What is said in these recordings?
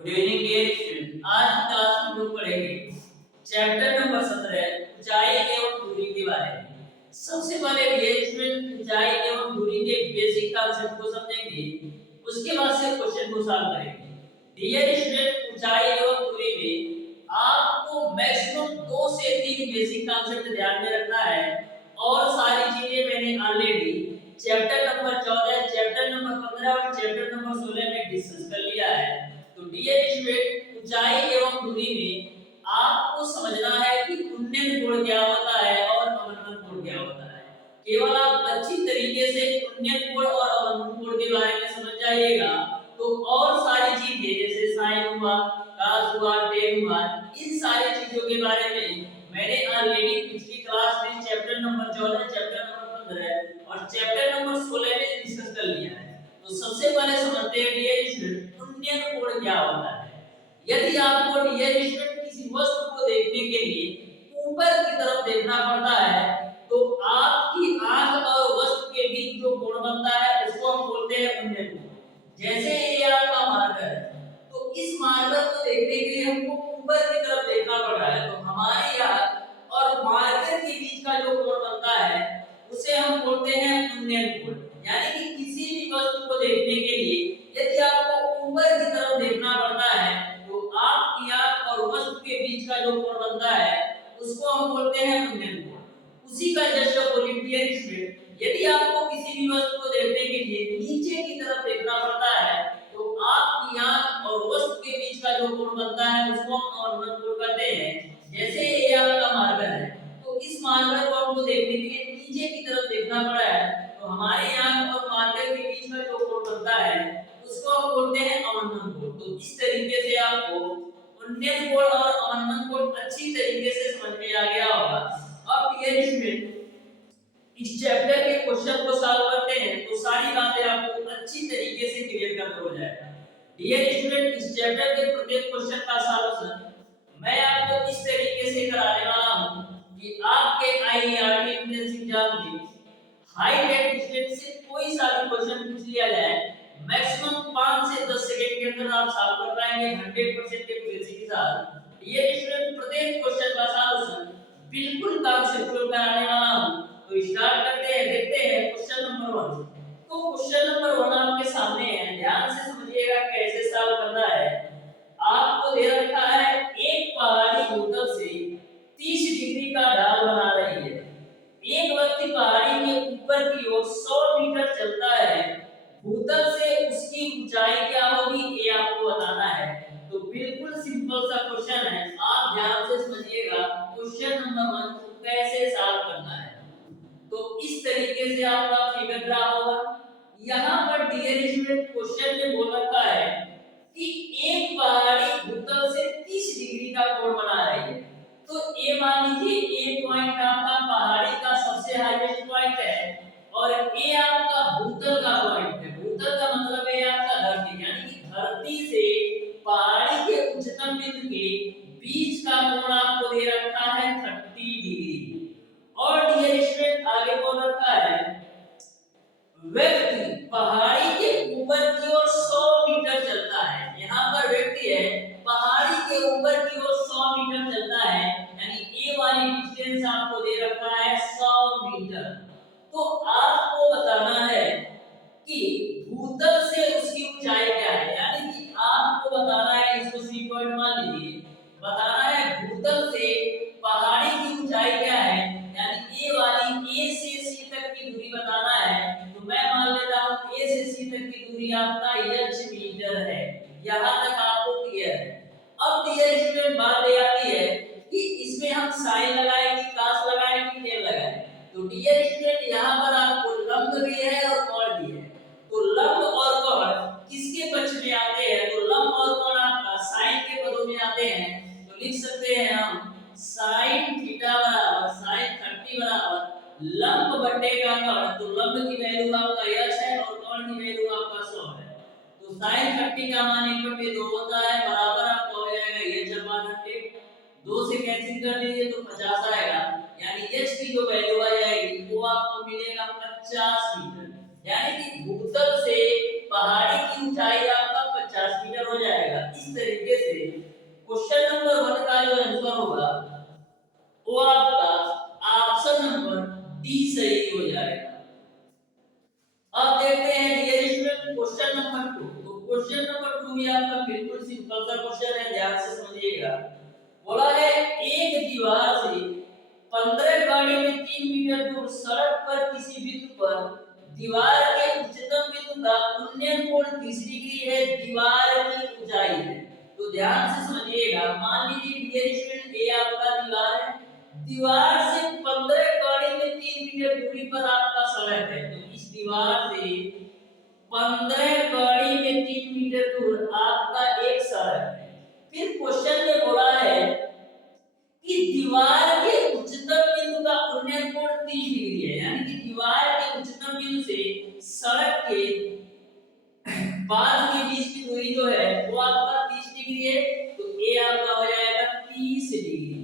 Good evening dear student. आज की class में हम लोग पढ़ेंगे चैप्टर नंबर 17 ऊंचाई एवं दूरी के बारे में। सबसे पहले डियर स्टूडेंट ऊंचाई एवं दूरी के बेसिक कॉन्सेप्ट को समझेंगे, उसके बाद से क्वेश्चन को सॉल्व करेंगे। डियर स्टूडेंट ऊंचाई एवं दूरी में आपको मैक्सिमम 2 से 3 बेसिक कॉन्सेप्ट ध्यान में रखना है और सारी चीजें मैंने already chapter number 14, chapter number 15 और चैप्टर नंबर 16 में डिस्कस कर लिया है। तो डियर स्टूडेंट ऊंचाई एवं दूरी में आपको समझना है कि उन्नयन कोण क्या होता है और अवनमन कोण क्या होता है। केवल आप अच्छी तरीके से उन्नयन कोण और अवनमन कोण के बारे में समझ जाइएगा तो और सारी चीजें जैसे साइन हुआ, cos हुआ, tan हुआ, इन सारी चीजों के बारे में मैंने ऑलरेडी पिछली क्लास में चैप्टर नंबर 14, चैप्टर नंबर 15 और चैप्टर नंबर 16 में डिस्कस कर लिया है। तो सबसे पहले समझते हैं डियर स्टूडेंट उन्नयन कोण क्या होता है। यदि आपको डियर स्टूडेंट किसी वस्तु को देखने के लिए ऊपर की तरफ देखना पड़ता है तो आपकी आंख और वस्तु के बीच जो कोण बनता है उसको हम बोलते हैं उन्नयन कोण। जैसे ये आपका मार्कर है तो इस मार्कर को देखने के लिए हमको ऊपर की तरफ देखना पड़ रहा है, तो हमारी आंख और मार्कर के बीच का जो कोण बनता है उसे हम बोलते हैं उन्नयन कोण। यानी कि किसी भी वस्तु को देखने के लिए यदि आपको ऊपर की तरफ देखना पड़ता है तो आपकी आंख और वस्तु के बीच का जो कोण बनता है उसको हम बोलते हैं उन्नयन कोण। उसी का जस्ट अपोजिट डियर स्टूडेंट यदि आपको किसी भी वस्तु को देखने के लिए नीचे की तरफ देखना पड़ता है तो आपकी आंख और वस्तु के बीच का जो कोण बनता है उसको हम अवनमन कोण कहते हैं। जैसे ये आपका मार्कर है तो इस मार्कर को हमको देखने के लिए नीचे की तरफ देखना पड़ा है तो हमारी आंख और मार्कर के बीच में जो कोण बनता है उसको हम बोलते हैं अवनमन कोण। तो इस तरीके से आपको उन्नयन कोण और अवनमन कोण अच्छी तरीके से समझ में आ गया होगा। अब डियर स्टूडेंट इस चैप्टर के क्वेश्चन को सॉल्व करते हैं तो सारी बातें आपको अच्छी तरीके से क्लियर कर हो जाएगा। डियर स्टूडेंट इस चैप्टर के प्रत्येक क्वेश्चन का सॉल्यूशन मैं आपको इस तरीके से कराने वाला हूं कि आपके आईआरटी एंट्रेंस एग्जाम में हाइट एंड डिस्टेंस से कोई सा भी क्वेश्चन पूछ लिया जाए मैक्सिमम 5 से 10 सेकंड के अंदर आप सॉल्व कर पाएंगे 100% के एक्यूरेसी के साथ। ये स्टूडेंट प्रत्येक क्वेश्चन का सॉल्यूशन बिल्कुल कॉन्सेप्चुअल कराने वाला हूं। तो स्टार्ट करते हैं, देखते हैं क्वेश्चन नंबर 1। तो क्वेश्चन नंबर 1 आपके सामने है, ध्यान से समझिएगा कैसे सॉल्व करना है। आपको दे रखा है एक पहाड़ी भूतल से 30 डिग्री का ढाल बना रही है। एक व्यक्ति पहाड़ी के ऊपर की ओर 100 मीटर चलता है, भूतल से उसकी ऊंचाई क्या होगी ये आपको बताना है। तो बिल्कुल सिंपल सा क्वेश्चन है, आप ध्यान से समझिएगा क्वेश्चन नंबर 1 को कैसे सॉल्व करना है। तो इस तरीके से आपका फिगर ड्रा होगा। यहाँ पर डियर स्टूडेंट क्वेश्चन में बोल रखा है कि एक पहाड़ी भूतल से 30 डिग्री का कोण बना रही है। तो ये मान लीजिए ए पॉइंट आपका पहाड़ी का सबसे हाईएस्ट पॉइंट है और ये आपका भूतल का पॉइंट है। भूतल का मतलब है आपका धरती, यानी कि धरती से पहाड़ी के उच्चतम बिंदु के बीच का कोण आपको दे रखा है 30 डिग्री। और डियर स्टूडेंट आगे बोल रखा है व्यक्ति पहाड़ी के ऊपर की ओर 100 मीटर चलता है। यहाँ पर व्यक्ति है पहाड़ी के ऊपर की ओर 100 मीटर चलता है, यानी ए वाली डिस्टेंस आपको दे रखा है 100 मीटर। तो आपको बताना है कि भूतल से उसकी ऊंचाई क्या है, यानी कि आपको बताना है, इसको सी पॉइंट मान लीजिए, बताना है भूतल से पहाड़ी की ऊंचाई क्या है, यानी ए वाली ए से सी तक की दूरी बताना है। तो मैं मान लेता हूं ए से सी तक की दूरी आपका h मीटर है। यहां तक आपको क्लियर है। अब डियर स्टूडेंट बात ये आती है कि इसमें हम साइन लगाएंगे, cos लगाएंगे, tan लगाएंगे। तो डियर स्टूडेंट यहां पर आपको लंब भी है और कोण भी है। तो लंब और कोण किसके पक्ष में आते हैं? तो लंब और कोण आपका साइन के पदों में आते हैं। तो लिख सकते हैं हम sin थीटा बराबर sin 30 बराबर लंब बटे का कोण। तो लंब की वैल्यू आपका h है और कोण की वैल्यू आपका 100 है। तो sin 30 का मान 1/2 होता है, बराबर आपका हो जाएगा h अपॉन 100। 2 से कैंसिल कर दीजिए तो 50 आएगा, यानी h की जो वैल्यू आ जाएगी वो आपको मिलेगा 50 मीटर। यानी कि भूतल से पहाड़ी की ऊंचाई आपका 50 मीटर हो जाएगा। इस तरीके का जो आंसर होगा वो आपका ऑप्शन नंबर डी सही हो जाएगा। अब देखते हैं डियर स्टूडेंट क्वेश्चन नंबर 2। तो क्वेश्चन नंबर 2 भी आपका बिल्कुल सिंपल सा क्वेश्चन है, ध्यान से समझिएगा। बोला है एक दीवार से 15 गाड़ी में 3 मीटर दूर सड़क पर किसी बिंदु पर दीवार के उच्चतम बिंदु का उन्नयन कोण 30 डिग्री है, दीवार की ऊंचाई है। तो ध्यान से समझिएगा, मान लीजिए डियर स्टूडेंट ये आपका दीवार है, दीवार से 15 गाड़ी में 3 मीटर दूरी पर आपका सड़क है। तो इस दीवार से 15 गाड़ी में 3 मीटर दूर आपका एक सड़क है। फिर क्वेश्चन में बोला है कि दीवार के उच्चतम बिंदु का उन्नयन कोण 30 डिग्री है, यानी कि दीवार के उच्चतम बिंदु से सड़क के बाद के बीच की दूरी जो है वो आपका 30 डिग्री है। तो ये आपका हो जाएगा 30 डिग्री।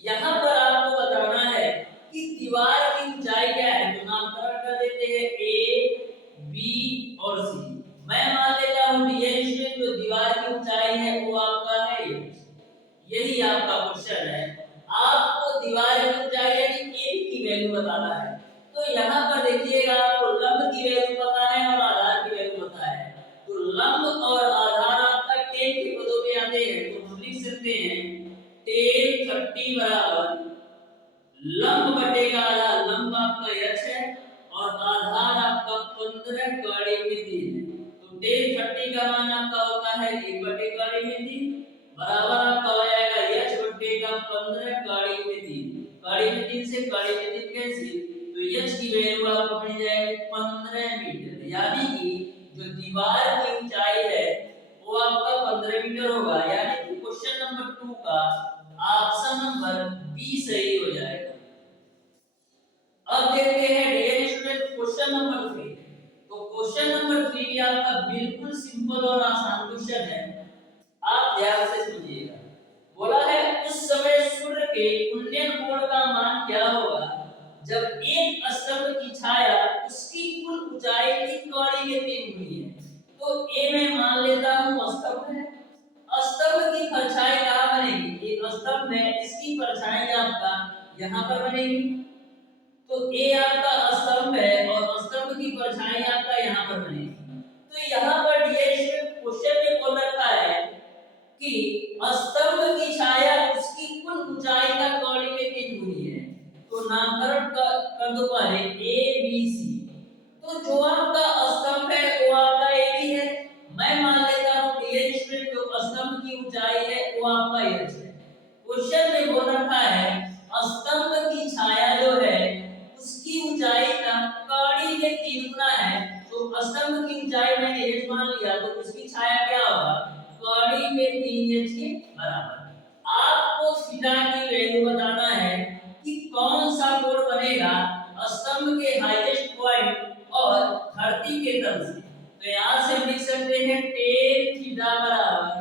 यहाँ पर आपको बताना है कि दीवार की ऊंचाई क्या है, तो नामकरण कर देते हैं ए, बी और सी। मैं मान लेता हूँ डियर स्टूडेंट जो दीवार की ऊंचाई है वो आपका है यही आपका क्वेश्चन है। आपको दीवार की ऊंचाई यानी ए की वैल्यू बताना है। तो यहाँ पर देखिएगा आपको लंब की वैल्यू पता है और आधार की वैल्यू पता है। तो लंब और आधार आपका टेन के पदों में आते हैं, तो हम लिख सकते हैं टेन 30 बराबर लंब बटेगा आधार, लंब आपका h है और आधार आपका 15 गाड़ी में 3 है। तो टेन 30 का मान आपका होता है 1 बटे गाड़ी में 3 बराबर आपका हो जाएगा h बटेगा 15 गाड़ी में 3। गाड़ी में 3 से गाड़ी में 3 कैंसिल, तो h की वैल्यू आपको मिल जाएगी 15 मीटर, यानी कि जो दीवार की ऊंचाई है वो आपका 15 मीटर होगा। यानी कि क्वेश्चन नंबर 2 का ऑप्शन नंबर बी सही हो जाएगा। अब देखते हैं डियर स्टूडेंट क्वेश्चन नंबर 3। तो क्वेश्चन नंबर 3 भी आपका बिल्कुल सिंपल और आसान क्वेश्चन है, आप ध्यान से सुनिएगा। बोला है उस समय सूर्य के उन्नयन कोण का मान क्या होगा जब एक स्तंभ की छाया उसकी कुल ऊंचाई की कौड़ी के 3 गुनी है। तो ए में मान लेता हूं स्तंभ है, स्तंभ की परछाई कहां बनेगी, ये स्तंभ में इसकी परछाई आपका यहां पर बनेगी। तो ए आपका स्तंभ है और स्तंभ की परछाई आपका यहां पर बनेगी। तो यहां पर डियर क्वेश्चन में बोल रखा है कि स्तंभ की छाया उसकी कुल ऊंचाई का कौड़ी के 3 गुनी है। तो नामकरण कर दो पहले ए बी सी। तो जो आपका स्तंभ है वो आपका ए बी है। मैं मान लेता हूं डियर स्टूडेंट जो स्तंभ की ऊंचाई है वो आपका h है। क्वेश्चन में बोल रखा है स्तंभ की छाया जो है उसकी ऊंचाई का कौड़ी के 3 गुना है। तो स्तंभ की ऊंचाई मैंने h मान लिया, तो उसकी छाया क्या होगा, कौड़ी के 3h के बराबर। आपको थीटा की वैल्यू बताना है कि कौन सा कोण बनेगा स्तंभ के हाईएस्ट पॉइंट और धरती के तल से। तो यहां से हम लिख सकते हैं tan थीटा बराबर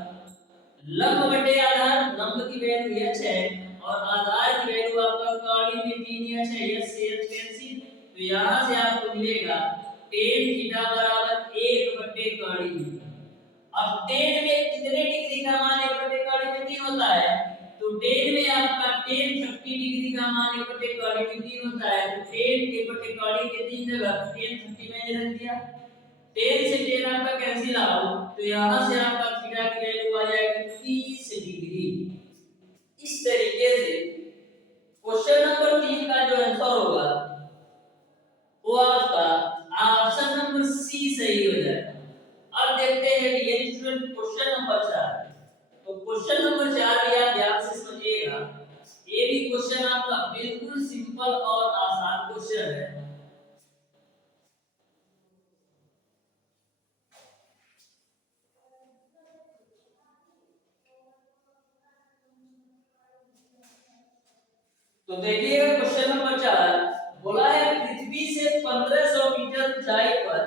लंब बटे आधार, लंब की वैल्यू h है और आधार की वैल्यू आपका कौड़ी में 3h है, h से h कैंसिल। तो यहां से आपको मिलेगा tan थीटा बराबर 1 बटे कौड़ी में। अब tan में कितने डिग्री का मान 1 बटे कौड़ी में 3 होता है, तो tan में आपका tan 30 डिग्री का मान 1 बटे कौड़ी में 3 होता है। तो tan 1 बटे कौड़ी के 3 जगह tan 30 मैंने रख दिया, tan से tan आपका कैंसिल आउट। तो यहां से आपका थीटा की वैल्यू आ जाएगी 30 डिग्री। इस तरीके से क्वेश्चन नंबर 3 का जो आंसर होगा वो आपका ऑप्शन नंबर सी सही हो जाएगा। अब देखते हैं डियर स्टूडेंट क्वेश्चन नंबर 4। तो क्वेश्चन नंबर 4 भी आप ध्यान से समझिएगा, ये भी क्वेश्चन आपका बिल्कुल सिंपल और आसान क्वेश्चन है। तो देखिएगा क्वेश्चन नंबर 4 बोला है पृथ्वी से 1500 मीटर ऊंचाई पर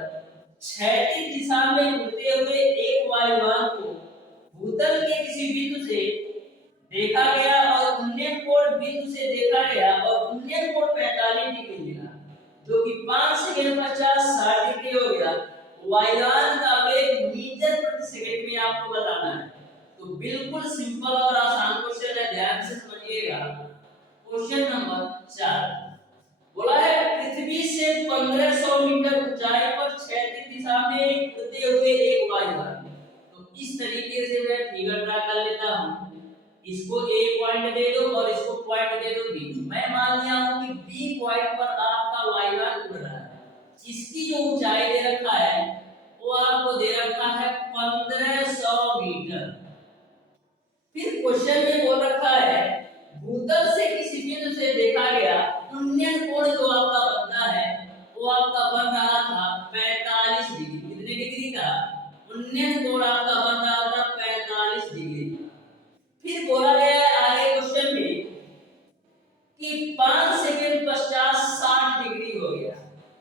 क्षैतिज दिशा में उड़ते हुए एक वायुयान को भूतल के किसी बिंदु से देखा गया और उन्नयन कोण बिंदु से देखा गया और उन्नयन कोण 45 डिग्री मिला, जो कि 5 सेकंड 50-60 डिग्री हो गया। वायुयान का वेग मीटर प्रति सेकंड में आपको बताना है। तो बिल्कुल सिंपल और आसान क्वेश्चन है, ध्यान से समझिएगा। क्वेश्चन नंबर 4 बोला है पृथ्वी से 1500 मीटर ऊंचाई पर क्षैतिज दिशा में उड़ते हुए एक वायुयान। तो इस तरीके से मैं फिगर ड्रा कर लेता हूं, इसको ए पॉइंट दे दो और इसको पॉइंट दे दो बी। मैं मान लिया हूं कि बी पॉइंट पर आपका वायुयान उड़ रहा है, इसकी जो ऊंचाई दे रखा है वो आपको दे रखा है 1500 मीटर। फिर क्वेश्चन में बोल रखा है भूतल से किसी बिंदु से देखा गया उन्नयन कोण जो आपका बनता है वो आपका बन रहा था 45 डिग्री। कितने डिग्री का? उन्नयन कोण आपका बन रहा था 45 डिग्री। फिर बोला गया है आगे क्वेश्चन में कि 5 सेकंड पश्चात 60 डिग्री हो गया।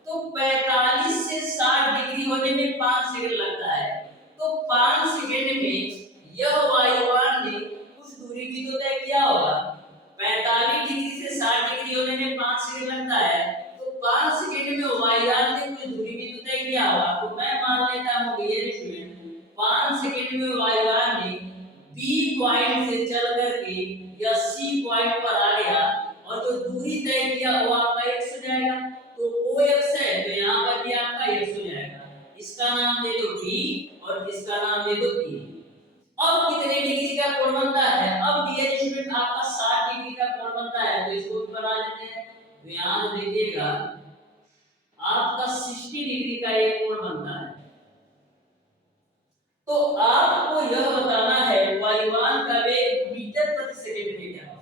तो 45 से 60 डिग्री होने में 5 सेकंड लगता है, तो 5 सेकंड में यह वायुयान ने कुछ दूरी भी तो तय किया होगा। 45 डिग्री से 60 डिग्री होने में 5 सेकंड लगता है, तो 5 सेकंड में वायुयान ने कुछ दूरी भी तो तय किया होगा। तो मैं मान लेता हूं डियर स्टूडेंट 5 सेकंड में वायुयान ने बी पॉइंट से चल करके या सी पॉइंट पर आ गया और जो दूरी तय किया वो आपका x हो जाएगा। तो ओ x है तो यहाँ पर भी आपका x हो जाएगा। इसका नाम दे दो b और इसका नाम दे दो p। अब कितने डिग्री का कोण बनता है? अब डियर स्टूडेंट आपका 60 डिग्री का कोण बनता है, तो इसको भी बना लेते हैं। तो यहाँ देखिएगा आपका 60 डिग्री का एक कोण बनता है। तो आपको यह बताना है वायुयान का वेग मीटर प्रति सेकंड में क्या है।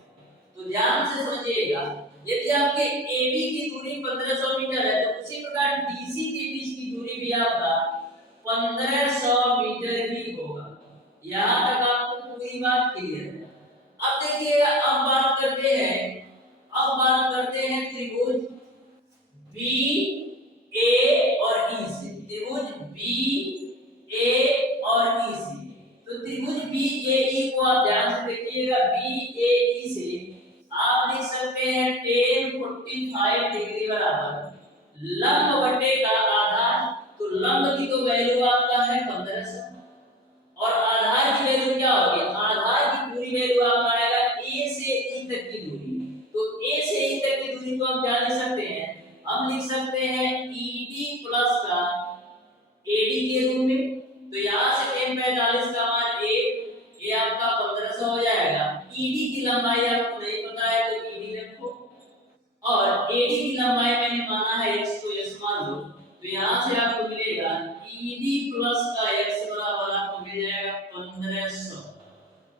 तो ध्यान से समझिएगा, यदि आपके AB की दूरी 1500 मीटर है तो उसी प्रकार DC के बीच की दूरी भी आपका 1500 मीटर ही होगा। यहाँ तक आपको पूरी बात क्लियर है। अब देखिएगा अब बात करते हैं त्रिभुज BA और E से। त्रिभुज BA और E से, तो त्रिभुज BAE को आप ध्यान से देखिएगा। BAE से आप लिख सकते हैं tan 45 डिग्री बराबर लंब बटे का आधार। तो लंब की तो वैल्यू आपका है 1500 और आधार की वैल्यू क्या होगी? आधार की पूरी वैल्यू आपका आएगा A से E तक की दूरी। तो A से E तक की दूरी को हम क्या लिख सकते हैं? हम लिख सकते हैं ED प्लस का AD के रूप में। तो यहाँ से tan 45 का मान ये आपका 1500 हो जाएगा। ED की लंबाई आपको नहीं पता है तो ED रखो और AD की लंबाई मैंने माना है x, तो x मान लो। तो यहाँ से आपको मिलेगा ED प्लस का x बराबर आपको मिल जाएगा 1500।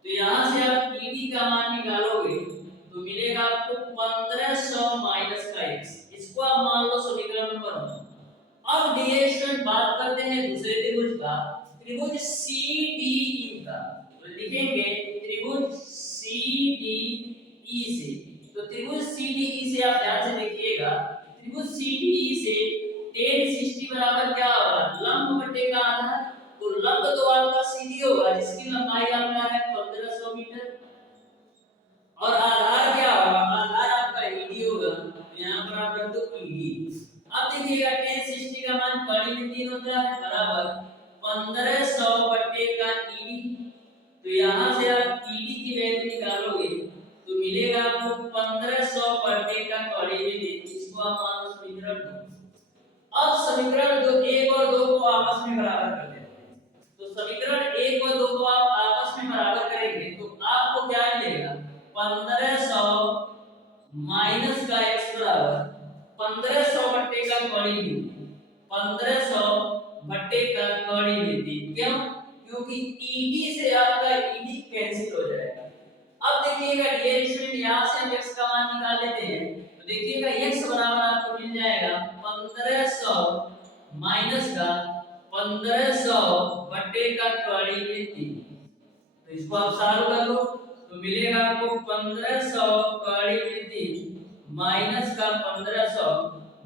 तो यहाँ से आप ED का मान निकालोगे तो मिलेगा आपको 1500 माइनस का x। इसको आप मान लो समीकरण नंबर 1। अब डियर स्टूडेंट बात करते हैं दूसरे त्रिभुज का, त्रिभुज CDE का। तो लिखेंगे त्रिभुज CDE से। तो त्रिभुज CDE से आप ध्यान से देखिएगा, त्रिभुज CDE से tan 60 बराबर क्या होगा? लंब बटे का आधार। तो लंब तो आपका CD होगा जिसकी लंबाई आपका है 1500 मीटर और आधार क्या होगा? आधार आपका ED होगा। तो यहाँ पर आप रख दो ED। अब देखिएगा tan 60 का मान कड़ी में 3 होता है बराबर 1500 बटे का ED। तो यहाँ से आप ED की वैल्यू निकालोगे तो मिलेगा आपको 1500 बटे का कड़ी में 3। इसको आप मान लो समीकरण 2। अब समीकरण जो 1 और 2 को आपस में बराबर कर देते हैं। तो समीकरण 1 और 2 को आप आपस में बराबर करेंगे तो आपको क्या मिलेगा? 1500 माइनस का x बराबर 1500 बट्टे का कड़ी में 1500 बट्टे का कड़ी में 3। क्यों? क्योंकि ED से आपका ED कैंसिल हो जाएगा। अब देखिएगा डियर स्टूडेंट यहाँ से हम x का मान निकाल लेते हैं। तो देखिएगा x बराबर आपको मिल जाएगा 1500 माइनस का 1500 बट्टे का कड़ी में 3। तो इसको आप सॉल्व कर लो तो मिलेगा आपको 1500 कड़ी में 3 माइनस का 1500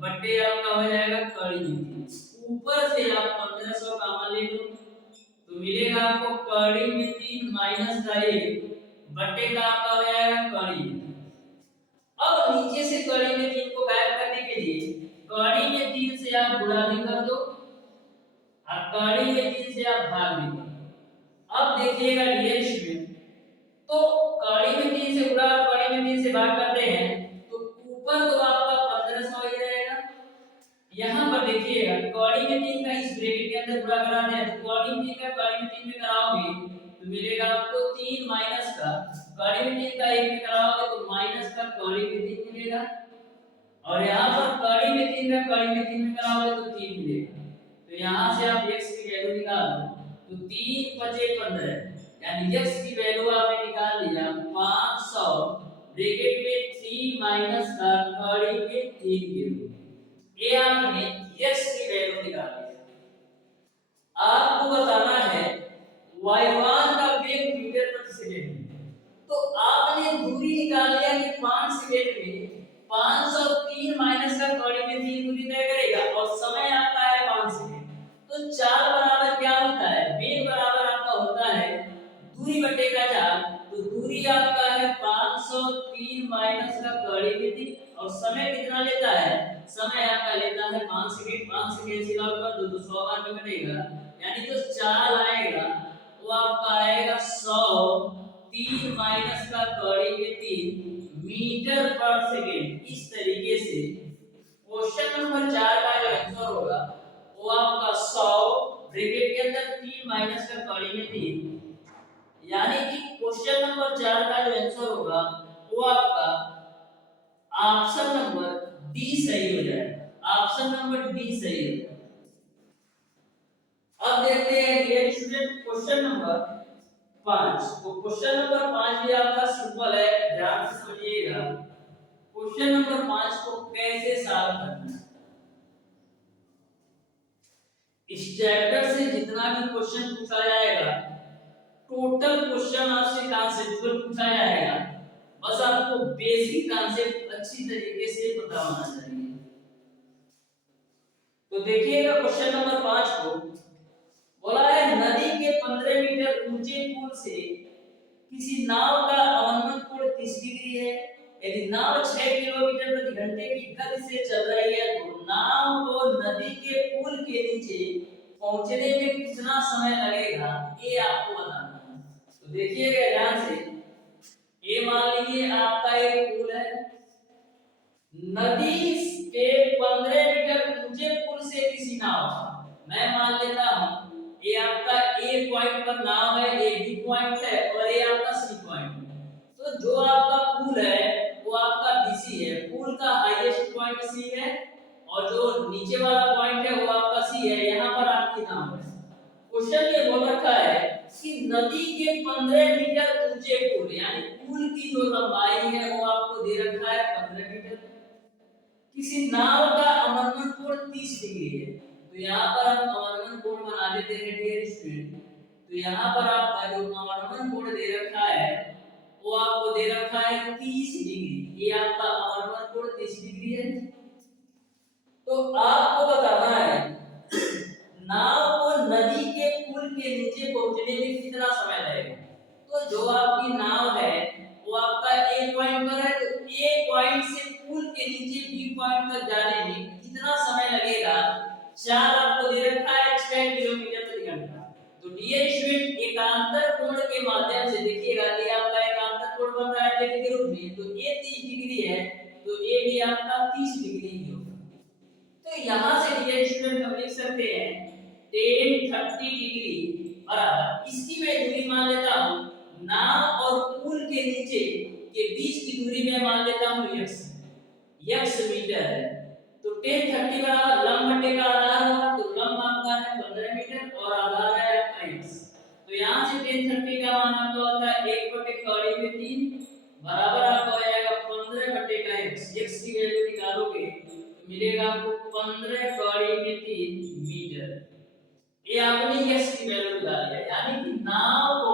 बट्टे आपका हो जाएगा कड़ी में 3। ऊपर से आप 1500 कॉमन ले लो तो मिलेगा आपको कड़ी में 3 माइनस का 1 बट्टे का आपका हो जाएगा कड़ी में 3। अब नीचे से कड़ी में 3 को गायब करने के लिए कड़ी में 3 से आप गुणा भी कर दो और कड़ी में 3 से आप भाग भी कर दो। अब देखिएगा डियर स्टूडेंट कौड़ी में 3 का इस ब्रैकेट के अंदर पूरा कराना है, तो कौड़ी में 3 का कौड़ी में 3 में कराओगे तो मिलेगा आपको 3 माइनस का कौड़ी में 3 का 1 में कराओगे तो माइनस का कौड़ी में 3 मिलेगा, और यहाँ पर कौड़ी में 3 का कौड़ी में 3 में कराओगे तो 3 मिलेगा। तो यहाँ से आप x की वैल्यू निकाल लो, तो 3 बचे 15, यानी x की वैल्यू आपने निकाल लिया 500 ब्रैकेट में 3 माइनस का कौड़ी में 3 के रूप में। ये आपने x की वैल्यू निकाल ली। आपको बताना है y1 का वेग मीटर प्रति सेकंड में, तो आपने दूरी निकाल लिया कि 5 सेकंड में 503 माइनस का कौड़ी में 3 दूरी तय करेगा, और समय आपका है 5 सेकंड। तो 4 बराबर क्या होता है, वेग बराबर आपका होता है दूरी बटे का 4, तो दूरी आपका है 503 माइनस का कौड़ी में 3, और समय कितना लेता है, समय आपका लेता है 5 सेकंड। 5 से कैंसिल आउट कर दो तो 100 बार में कटेगा, यानी जो चाल आएगा वो आपका आएगा 100 3 माइनस का कौड़ी में 3 मीटर पर सेकंड। इस तरीके से क्वेश्चन नंबर 4 का जो आंसर होगा वो आपका 100 ब्रैकेट के अंदर 3 माइनस का कौड़ी में 3, यानी कि क्वेश्चन नंबर 4 का जो आंसर होगा वो आपका ऑप्शन नंबर डी सही हो जाएगा। ऑप्शन नंबर डी सही हो जाएगा। अब देखते हैं डियर स्टूडेंट क्वेश्चन नंबर 5। तो क्वेश्चन नंबर 5 भी आपका सिंपल है, ध्यान से समझिएगा। क्वेश्चन नंबर 5 को कैसे सॉल्व करना है। इस चैप्टर से जितना भी क्वेश्चन पूछा जाएगा, टोटल क्वेश्चन आपसे कॉन्सेप्चुअल पूछा जाएगा, बस आपको बेसिक कॉन्सेप्ट अच्छी तरीके से पता होना चाहिए। तो देखिएगा क्वेश्चन नंबर 5 को बोला है नदी के 15 मीटर ऊंचे पुल से किसी नाव का अवनमन कोण 30 डिग्री है। यदि नाव 6 किलोमीटर प्रति घंटे की गति से चल रही है तो नाव को नदी के पुल के नीचे पहुंचने में कितना समय लगेगा, ये आपको बताना है। तो देखिएगा ध्यान से, ये मान लीजिए आपका एक पुल है, नदी के 15 मीटर ऊंचे पुल से किसी नाव, मैं मान लेता हूं ये आपका ए पॉइंट पर नाव है, ए बी पॉइंट है और ये आपका सी पॉइंट है। तो जो आपका पुल है वो आपका बीसी है, पुल का हाईएस्ट पॉइंट सी है और जो नीचे वाला पॉइंट है वो आपका सी है। यहाँ पर आपकी नाव है। क्वेश्चन ये बोल रखा है कि नदी के 15 मीटर ऊंचे पुल, यानी पुल की जो लंबाई है वो आपको दे रखा है 15 मीटर, किसी नाव का अवनमन कोण 30 डिग्री है। तो यहाँ पर हम अवनमन कोण बना देते हैं डियर स्टूडेंट। तो यहाँ पर आपका जो अवनमन कोण दे रखा है वो आपको दे रखा है 30 डिग्री। ये आपका अवनमन कोण 30 डिग्री है। तो आपको बताना है नाव को नदी के पुल के नीचे पहुंचने में कितना समय लगेगा। तो जो आपकी नाव है वो आपका ए पॉइंट पर है, तो ए पॉइंट से पुल के नीचे बी पॉइंट तक जाने में कितना समय लगेगा, चाल आपको दे रखा है 6 किलोमीटर प्रति घंटा। तो डियर स्टूडेंट एकांतर कोण के माध्यम से देखिएगा, ये आपका एकांतर कोण बन रहा है थीटा के रूप में, तो ये 30 डिग्री है तो ये भी आपका 30 डिग्री ही होगा। तो यहां से डियर स्टूडेंट हम लिख सकते हैं tan 30 डिग्री बराबर, इसकी मैं दूरी मान लेता हूं नाव और पुल के नीचे के बीच की दूरी में मान लेता हूं x मीटर है। तो tan 30 बराबर लंब बटे का आधार होगा, तो लंब आपका है 15 मीटर और आधार है आपका x। तो यहां से tan 30 का मान आपका होता है 1 बटे कौड़ी में 3 बराबर आपका हो जाएगा 15 बटे का x की वैल्यू निकालोगे तो मिलेगा आपको 15 कौड़ी में 3 मीटर। ये आपने x की वैल्यू निकाल लिया, यानी कि नाव को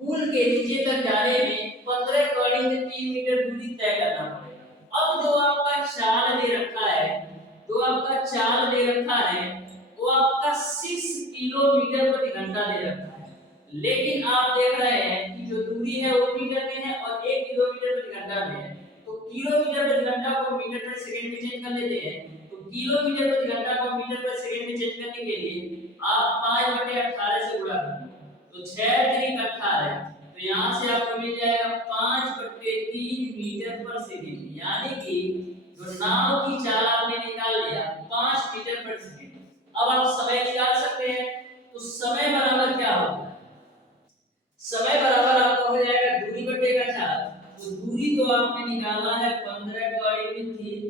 पुल के नीचे तक जाने में 15 कौड़ी में 3 मीटर दूरी तय करना पड़ेगा। अब जो आपका चाल दे रखा है, जो आपका चाल दे रखा है वो आपका 6 किलोमीटर प्रति घंटा दे रखा है, लेकिन आप देख रहे हैं कि जो दूरी है वो मीटर में है और 1 किलोमीटर प्रति घंटा में है। तो किलोमीटर प्रति घंटा को मीटर प्रति सेकंड में चेंज कर लेते हैं। तो किलोमीटर प्रति घंटा को मीटर प्रति सेकंड में चेंज करने के लिए आप 5/18 से गुणा करें तो 6×3=18। तो यहाँ से आपको मिल जाएगा 5/3 मीटर पर सेकंड, यानी कि जो नाव की चाल आपने निकाल लिया 5 मीटर पर सेकंड। अब आप समय निकाल सकते हैं। तो समय बराबर क्या होगा, समय बराबर आपका हो जाएगा दूरी बटे का 4। तो दूरी तो आपने निकाला है 15 का 3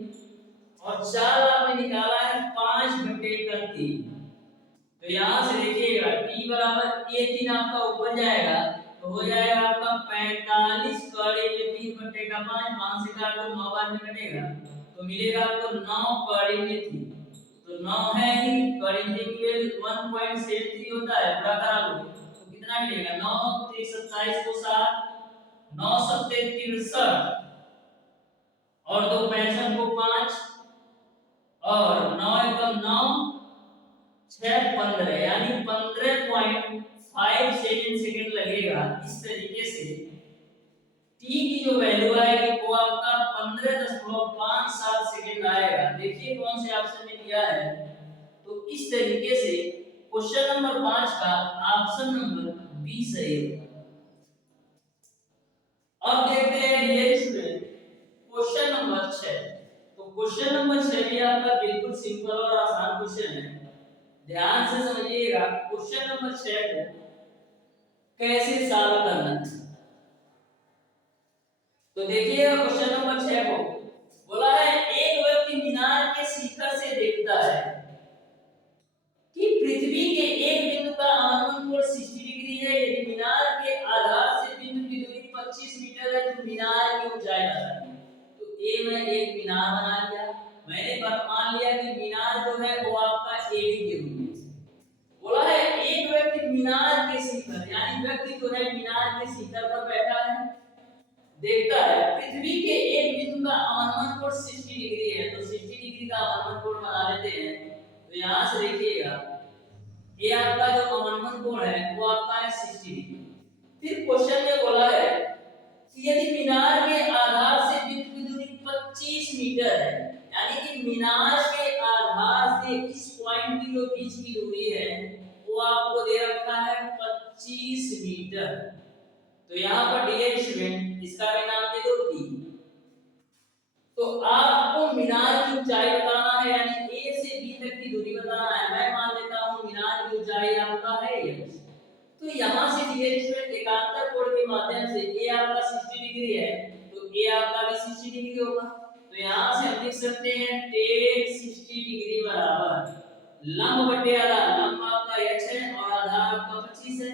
और 4 आपने निकाला है 5 बटे का 3। तो यहाँ से देखिएगा t बराबर ये 3 आपका ऊपर जाएगा तो हो जाएगा आपका 45 कड़ी में 3 बटे का 5, 5 से काट दो 9 बार में कटेगा तो मिलेगा आपको 9 कड़ी में 3। तो 9 है ही कड़ी में की वैल्यू 1.73 होता है, पूरा करा लो तो कितना मिलेगा 9 3 27 को 7 9 7 63 और 2 65 को 5 और 9 एकम 9 6 15 यानी 15.57 सेकंड लगेगा। इस तरीके से t की जो वैल्यू आएगी वो आपका 15.57 सेकंड आएगा। देखिए कौन से ऑप्शन में दिया है। तो इस तरीके से क्वेश्चन नंबर 5 का ऑप्शन नंबर बी सही होगा। अब देखते हैं डियर स्टूडेंट क्वेश्चन नंबर 6। तो क्वेश्चन नंबर 6 भी आपका बिल्कुल सिंपल और आसान क्वेश्चन है, ध्यान से समझिएगा। क्वेश्चन नंबर 6 को कैसे सॉल्व करना है तो देखिए क्वेश्चन नंबर 6 को बोला है एक व्यक्ति मीनार के शिखर से देखता है कि पृथ्वी के एक बिंदु का अवनमन कोण 60 डिग्री है। यदि मीनार के आधार से बिंदु की दूरी 25 मीटर है तो मीनार की ऊंचाई बताइए। तो ए में एक मीनार बना लिया, मैंने मान लिया कि मीनार जो है वो आपका एबी के रूप में। बोला है एक व्यक्ति मीनार के शिखर यानी व्यक्ति जो है मीनार के शिखर पर बैठा है, देखता है पृथ्वी के एक बिंदु का अवनमन कोण 60 डिग्री है। तो 60 डिग्री का अवनमन कोण बना लेते हैं। तो यहां से देखिएगा ये आपका जो अवनमन कोण है वो आपका है 60 डिग्री। फिर क्वेश्चन में बोला है कि यदि मीनार के आधार से बिंदु की दूरी 25 मीटर है यानी कि मीनार के आधार से इस पॉइंट की जो बीच की दूरी है वो आपको दे रखा है 25 मीटर। तो यहाँ पर डियर स्टूडेंट इसका भी नाम दे दो डी। तो आपको मीनार की ऊंचाई बताना है यानी ए से बी तक की दूरी बताना है। मैं मान लेता हूँ मीनार की ऊंचाई आपका है h। तो यहाँ से डियर स्टूडेंट एकांतर कोण के माध्यम से ए आपका 60 डिग्री है तो ए आपका भी 60 डिग्री होगा। तो यहाँ से हम लिख सकते हैं tan 60 डिग्री बराबर लंब बटे आधार, लंब आपका h है और आधार आपका 25 है।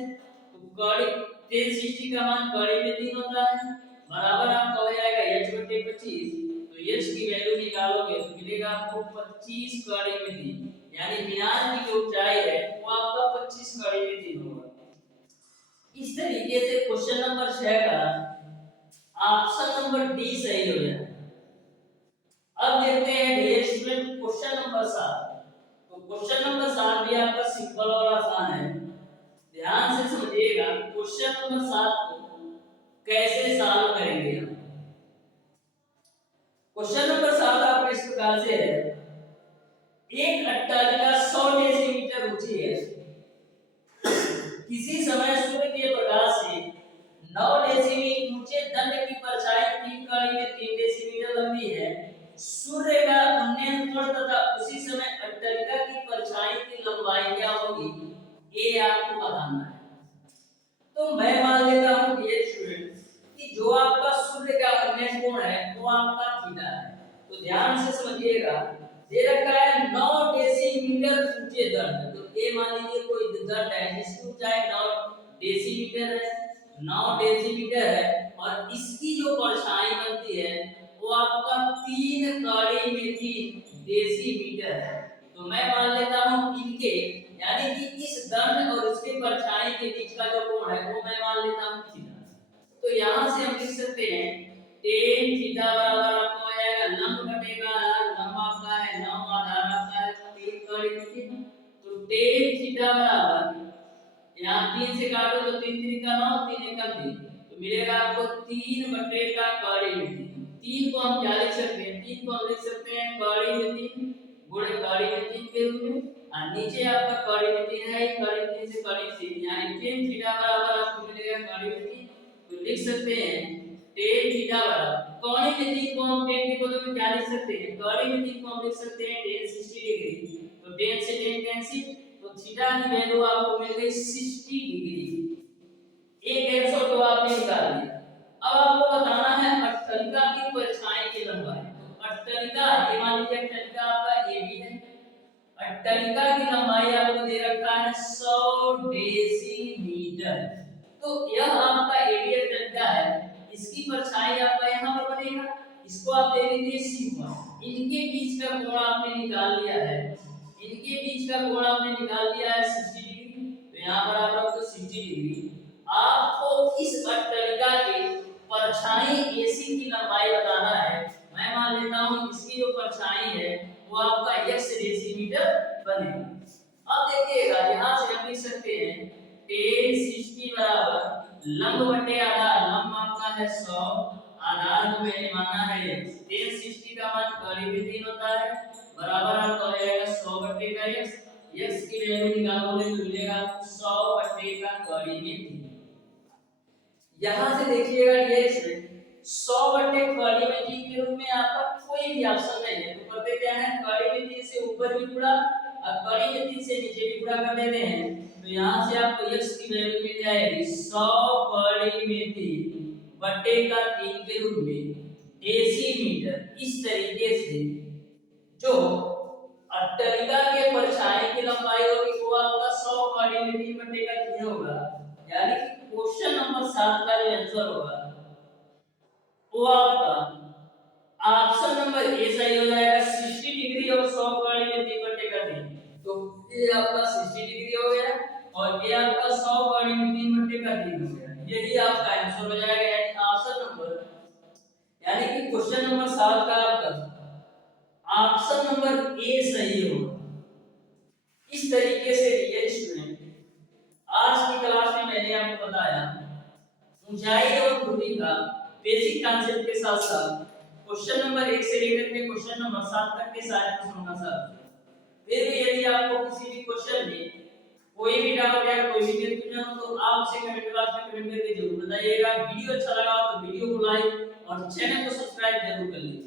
तो कड़ी tan 60 का मान कड़ी में 3 होता है बराबर आपका हो जाएगा h बटे 25। तो h की वैल्यू निकालोगे तो मिलेगा आपको 25 कड़ी में 3 यानी मीनार की जो ऊंचाई है वो आपका 25 कड़ी में 3 होगा। इस तरीके से क्वेश्चन नंबर 6 का ऑप्शन नंबर डी सही हो जाएगा। अब देखते हैं डियर स्टूडेंट क्वेश्चन नंबर 7। तो क्वेश्चन नंबर 7 भी आपका सिंपल और आसान है, ध्यान से समझिएगा। क्वेश्चन नंबर 7 को कैसे सॉल्व करेंगे हम। क्वेश्चन नंबर 7 आपका इस प्रकार से है एक अट्टालिका 100 डेसीमीटर ऊंची है। किसी समय सूर्य के प्रकाश से 9 डेसीमीटर ऊंचे दंड की परछाई 3 कड़ी में 3 डेसीमीटर लंबी है। सूर्य का उन्नयन कोण तथा उसी समय अट्टालिका की परछाई की लंबाई क्या होगी ये आपको बताना है। तो मैं मान लेता हूं ये स्टूडेंट कि जो आपका सूर्य का उन्नयन कोण है वो आपका थीटा है। तो ध्यान से समझिएगा, दे रखा है 9 डेसीमीटर ऊंचे दंड। तो ये मान लीजिए कोई दंड है जिसकी ऊंचाई 9 डेसीमीटर है, 9 डेसीमीटर है और इसकी जो परछाई बनती है वो आपका 3 कड़ी में 3 डेसीमीटर है। तो मैं मान लेता हूं इनके यानी कि इस दंड और उसके परछाई के बीच का जो कोण है वो मैं मान लेता हूं थीटा। तो यहां से हम लिख सकते हैं tan थीटा बराबर आपको आ जाएगा लंब बटेगा आधार, लंब आपका है 9 आधार आपका है 3 कड़ी में 3। तो tan थीटा बराबर यहां 3 से काटो तो 3 3 का 9 3 1 का 3 तो मिलेगा आपको 3 बटे का कड़ी में 3। 3 को हम क्या लिख सकते हैं, 3 को हम लिख सकते हैं कड़ी में 3 गुणे कड़ी में 3 के रूप में और नीचे आपका कड़ी में 3 है, कड़ी में 3 से कड़ी 3 यानी tan थीटा बराबर आपको मिलेगा कड़ी में 3। तो लिख सकते हैं tan थीटा बराबर कड़ी में 3 को हम tan के बदले में क्या लिख सकते हैं, कड़ी में 3 को हम लिख सकते हैं tan 60 डिग्री। तो तो tan से tan कैंसिल, तो थीटा की वैल्यू आपको मिल गई 60 डिग्री। एक आंसर तो आपने निकाल लिया। अब आपको बताना है अट्टलिका की परछाई की लंबाई। तो अट्टलिका, ये मान लीजिए अट्टलिका आपका AB है। अट्टलिका की लंबाई आपको दे रखा है 100 डेसीमीटर। तो यह आपका AB अट्टलिका है, इसकी परछाई आपका यहाँ पर बनेगा, इसको आप दे दीजिए C1। इनके बीच का कोण आपने निकाल लिया है, इनके बीच का कोण आपने निकाल लिया है 60 डिग्री। तो यहाँ पर आप रख दो 60 डिग्री। आपको इस अट्टलिका की परछाई AC की लंबाई बताना है। मैं मान लेता हूँ इसकी जो परछाई है वो आपका x डेसीमीटर बनेगा। अब देखिएगा यहाँ से हम लिख सकते हैं tan 60 बराबर लंब बटे आधार, लंब आपका है 100, आधार को मैंने माना है x। tan 60 का मान कड़ी में 3 होता है, बराबर आपका हो जाएगा 100 बटे का x। x की वैल्यू निकालोगे तो मिलेगा आपको 100 बटे का कड़ी में 3। यहाँ से देखिएगा ये 100 बटे कड़ी में 3 के रूप में आपका कोई भी ऑप्शन नहीं है, तो करते क्या है कड़ी में 3 से ऊपर भी गुणा और कड़ी में 3 से नीचे भी गुणा कर देते हैं। तो यहाँ से आपको x की वैल्यू मिल जाएगी 100 कड़ी में 3 बटे का 3 के रूप में डेसीमीटर। इस तरीके से जो अट्टलिका के परछाई की लंबाई होगी वो आपका 100 कड़ी में 3 बटे का 3 होगा। यानी कि क्वेश्चन नंबर 7 का जो आंसर होगा वो आपका ऑप्शन नंबर ए सही हो जाएगा, 60 डिग्री और 100 कड़ी में 3 बटे का 3। तो ये आपका 60 डिग्री हो गया और ये आपका 100 कड़ी में 3 बटे का 3 हो गया। यही आपका आंसर हो जाएगा, यानी ऑप्शन नंबर, यानी कि क्वेश्चन नंबर 7 का आपका ऑप्शन नंबर ए सही होगा। इस तरीके से ये स्टूडेंट आज की क्लास में मैंने आपको बताया ऊंचाई और दूरी का बेसिक कॉन्सेप्ट के साथ साथ क्वेश्चन नंबर 1 से लेकर के क्वेश्चन नंबर 7 तक के सारे क्वेश्चनों का सर। फिर भी यदि आपको किसी भी क्वेश्चन में कोई भी डाउट या कोई भी कंफ्यूजन हो तो आप उसे कमेंट बॉक्स में कमेंट करके जरूर बताइएगा। वीडियो अच्छा लगा तो वीडियो को लाइक और चैनल को सब्सक्राइब जरूर कर लीजिए।